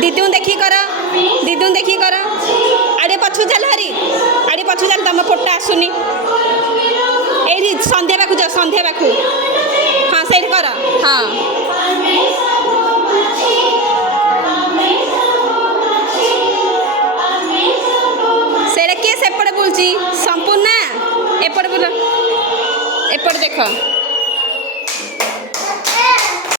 दीदी देखी कर दीदी देखी कर आड़े पछू चल हरी आड़े पछू चल तुम फोटो आसुनी ये संध्या पाखु जा संध्या पाखु हाँ से कर हाँ से किए सेपटे बुलची संपूर्ण एपटे बुल एपटे देख